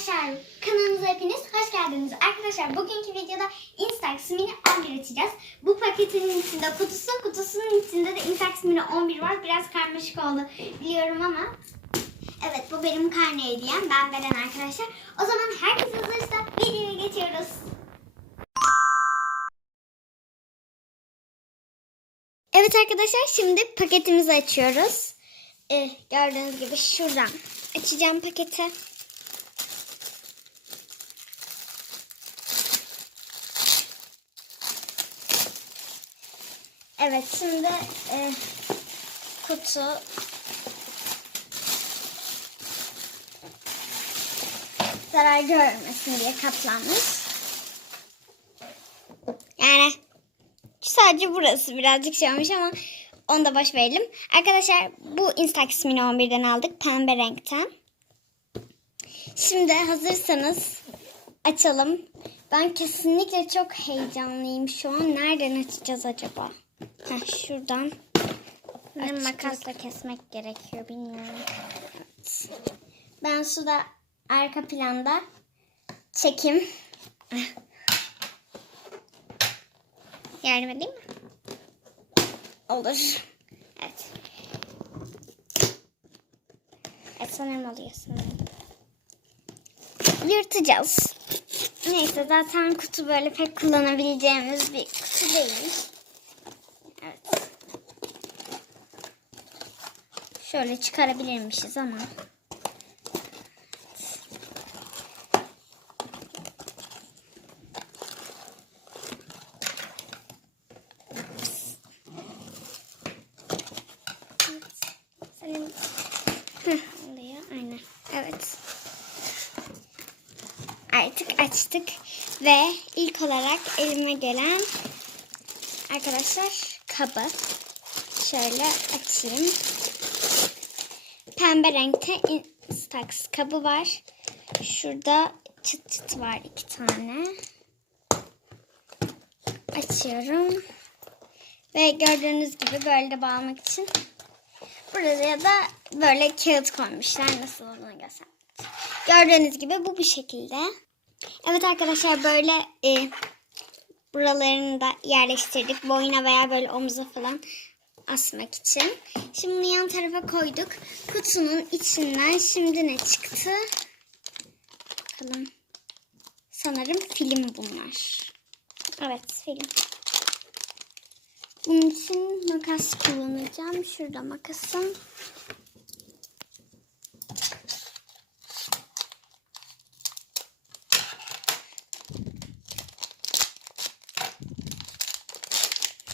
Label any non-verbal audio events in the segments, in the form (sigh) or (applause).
Arkadaşlar kanalımıza hepiniz hoş geldiniz. Arkadaşlar bugünkü videoda Instax Mini 11 açacağız. Bu paketin içinde kutusu, kutusunun içinde de Instax Mini 11 var. Biraz karmaşık oldu biliyorum ama. Evet bu benim karne hediyem. Ben Beren arkadaşlar. O zaman herkes hazırsa videoya geçiyoruz. Evet arkadaşlar şimdi paketimizi açıyoruz. Ee, gördüğünüz gibi şuradan açacağım paketi. Evet şimdi e, kutu zarar görmesin diye kaplanmış. Yani sadece burası birazcık şey olmuş ama onu da boş verelim. Arkadaşlar bu Instax Mini 11'den aldık pembe renkten. Şimdi hazırsanız açalım. Ben kesinlikle çok heyecanlıyım şu an. Nereden açacağız acaba? Heh, şuradan. Benim makasla kesmek gerekiyor bilmiyorum. Evet. Ben suda arka planda çekim. Yardım edeyim mi? Olur. Evet. Evet sanırım oluyor sanırım. Yırtacağız. Neyse zaten kutu böyle pek kullanabileceğimiz bir kutu değil. Evet. Şöyle çıkarabilirmişiz ama. Senin oluyor aynen. Evet. Artık açtık ve ilk olarak elime gelen arkadaşlar kabı şöyle açayım. Pembe renkte Instax kabı var. Şurada çıt çıt var iki tane. Açıyorum. Ve gördüğünüz gibi böyle de bağlamak için Buraya da böyle kağıt koymuşlar. Nasıl olduğunu göstereyim. Gördüğünüz gibi bu bir şekilde. Evet arkadaşlar böyle e, buralarını da yerleştirdik. Boyuna veya böyle omuza falan asmak için. Şimdi bunu yan tarafa koyduk. Kutunun içinden şimdi ne çıktı? Bakalım. Sanırım film bunlar. Evet film. Bunun için makas kullanacağım. Şurada makasım.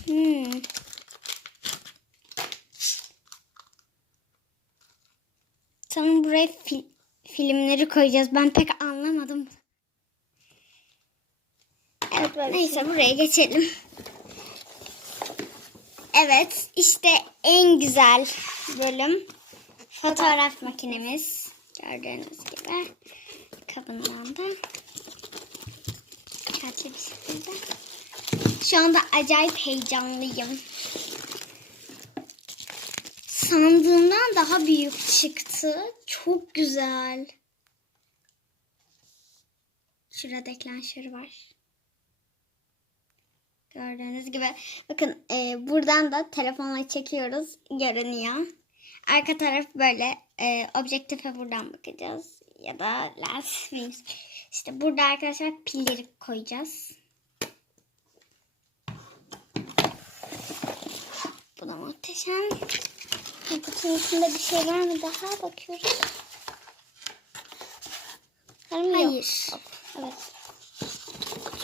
Hmm. Tamam buraya fi- filmleri koyacağız. Ben pek anlamadım. Evet Neyse buraya geçelim. Evet, işte en güzel bölüm fotoğraf makinemiz. Gördüğünüz gibi kabından da dikkatli bir şekilde. Şu anda acayip heyecanlıyım. Sandığımdan daha büyük çıktı. Çok güzel. Şurada deklanşörü var. Gördüğünüz gibi bakın e, buradan da telefonla çekiyoruz görünüyor. Arka taraf böyle e, objektife buradan bakacağız ya da lens İşte burada arkadaşlar pilleri koyacağız. Bu da muhteşem. Kutunun içinde bir şey var mı daha bakıyoruz. Hayır. Yok. Evet.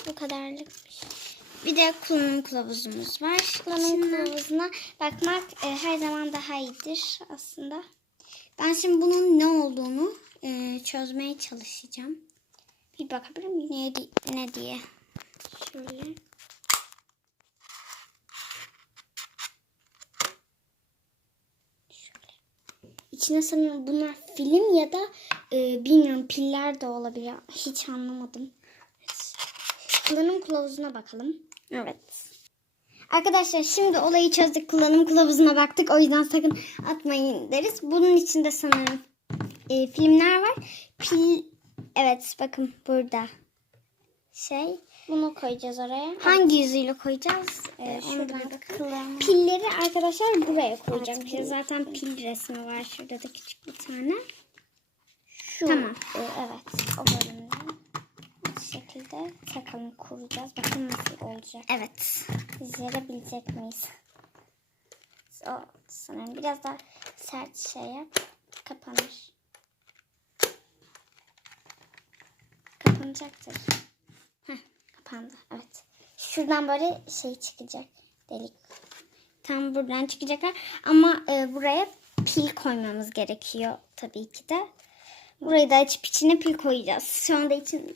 Bu kadarlıkmış. Bir de kullanım kılavuzumuz var. Kullanım kılavuzuna bakmak e, her zaman daha iyidir aslında. Ben şimdi bunun ne olduğunu e, çözmeye çalışacağım. Bir bakabilir miyim ne, ne diye. Şöyle. İçine sanıyorum bunlar film ya da e, bilmiyorum piller de olabilir. Hiç anlamadım. Kullanım kılavuzuna bakalım. Evet. Arkadaşlar şimdi olayı çözdük. Kullanım kılavuzuna baktık. O yüzden sakın atmayın deriz. Bunun içinde sanırım e, filmler var. Pil Evet bakın burada. Şey. Bunu koyacağız oraya. Hangi yüzüyle koyacağız? Ee, Ee, onu bakın. Pilleri arkadaşlar buraya koyacağım. Evet, pil. zaten pil resmi var. Şurada da küçük bir tane. Şu, Tamam. e, evet o bölümde. Bu şekilde takalım kuracağız. Bakın nasıl olacak. Evet. İzleyebilecek miyiz? O sanırım biraz daha sert şey yap. Kapanır. Kapanacaktır. Kapandı. Evet. Şuradan böyle şey çıkacak. Delik. Tam buradan çıkacaklar. Ama e, buraya pil koymamız gerekiyor tabii ki de. Burayı da açıp içine pil koyacağız. Şu anda içinde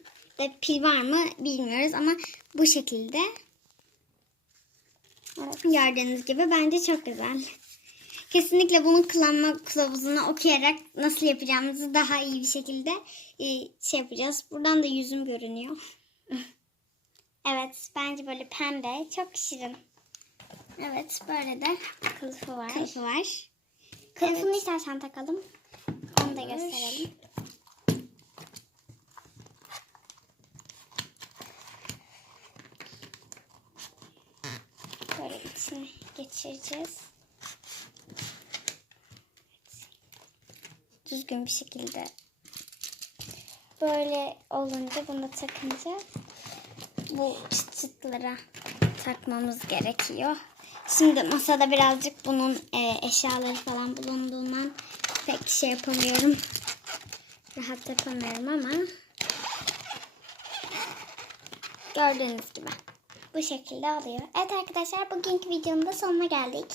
pil var mı bilmiyoruz ama bu şekilde. Evet. Gördüğünüz gibi bence çok güzel. Kesinlikle bunun kullanma kılavuzunu okuyarak nasıl yapacağımızı daha iyi bir şekilde e, şey yapacağız. Buradan da yüzüm görünüyor. (laughs) evet bence böyle pembe çok şirin. Evet böyle de Kılıfı var. kılıfı var. Kılıfını istersen takalım. Onu da gösterelim. Böyle içine geçireceğiz. Düzgün bir şekilde. Böyle olunca bunu takınca bu çıt çıtlara takmamız gerekiyor. Şimdi masada birazcık bunun e, eşyaları falan bulunduğundan pek şey yapamıyorum. Rahat yapamıyorum ama gördüğünüz gibi. bu şekilde oluyor. Evet arkadaşlar bugünkü videonun da sonuna geldik.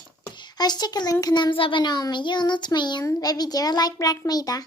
Hoşçakalın kanalımıza abone olmayı unutmayın ve videoya like bırakmayı da.